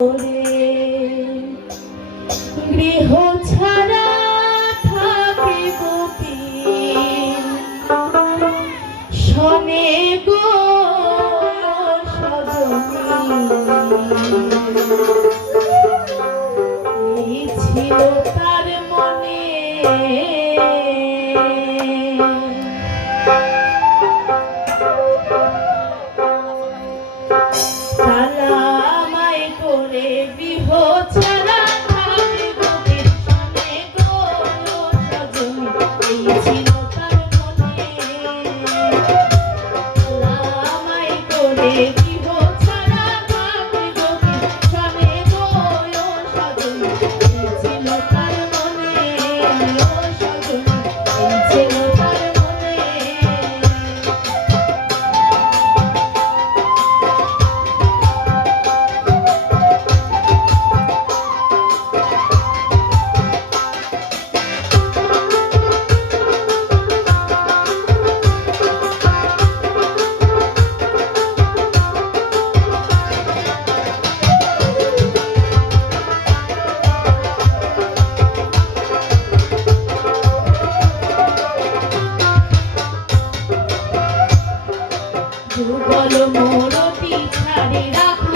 无力 বলো মোর পিছারে রাখো।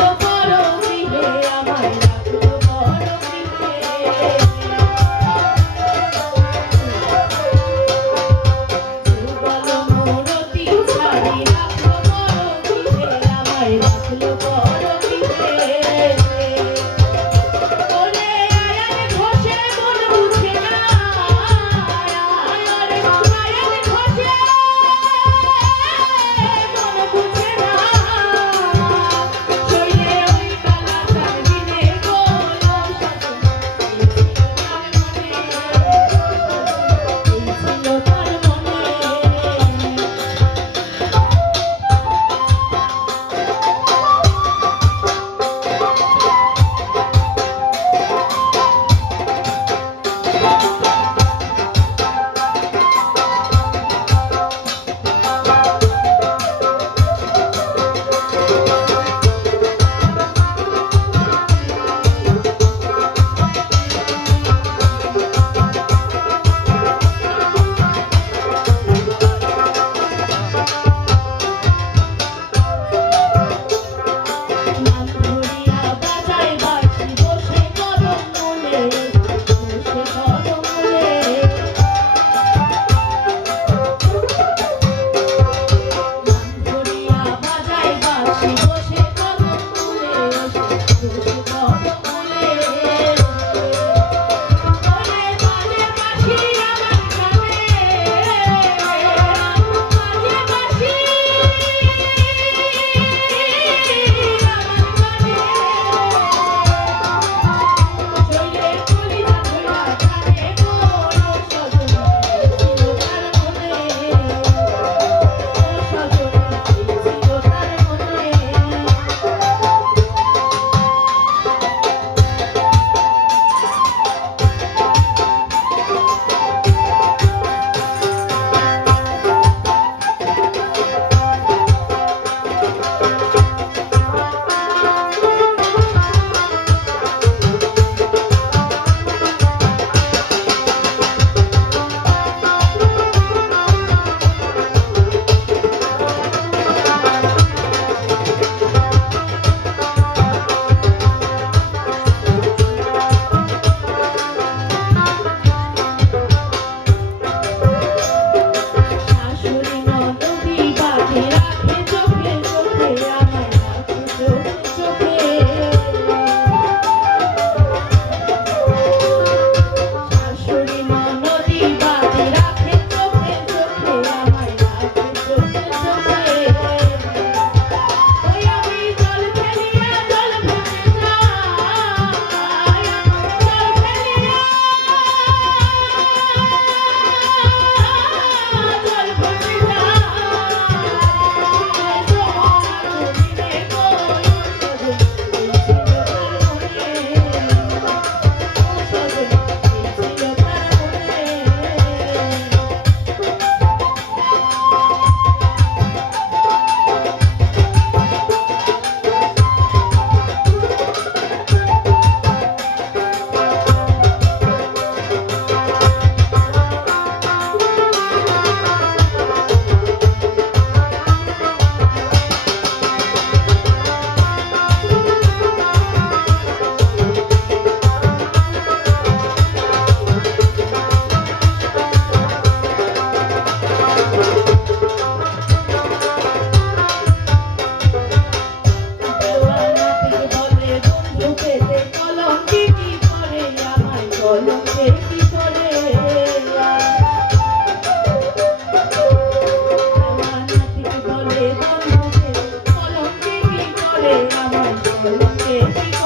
আমার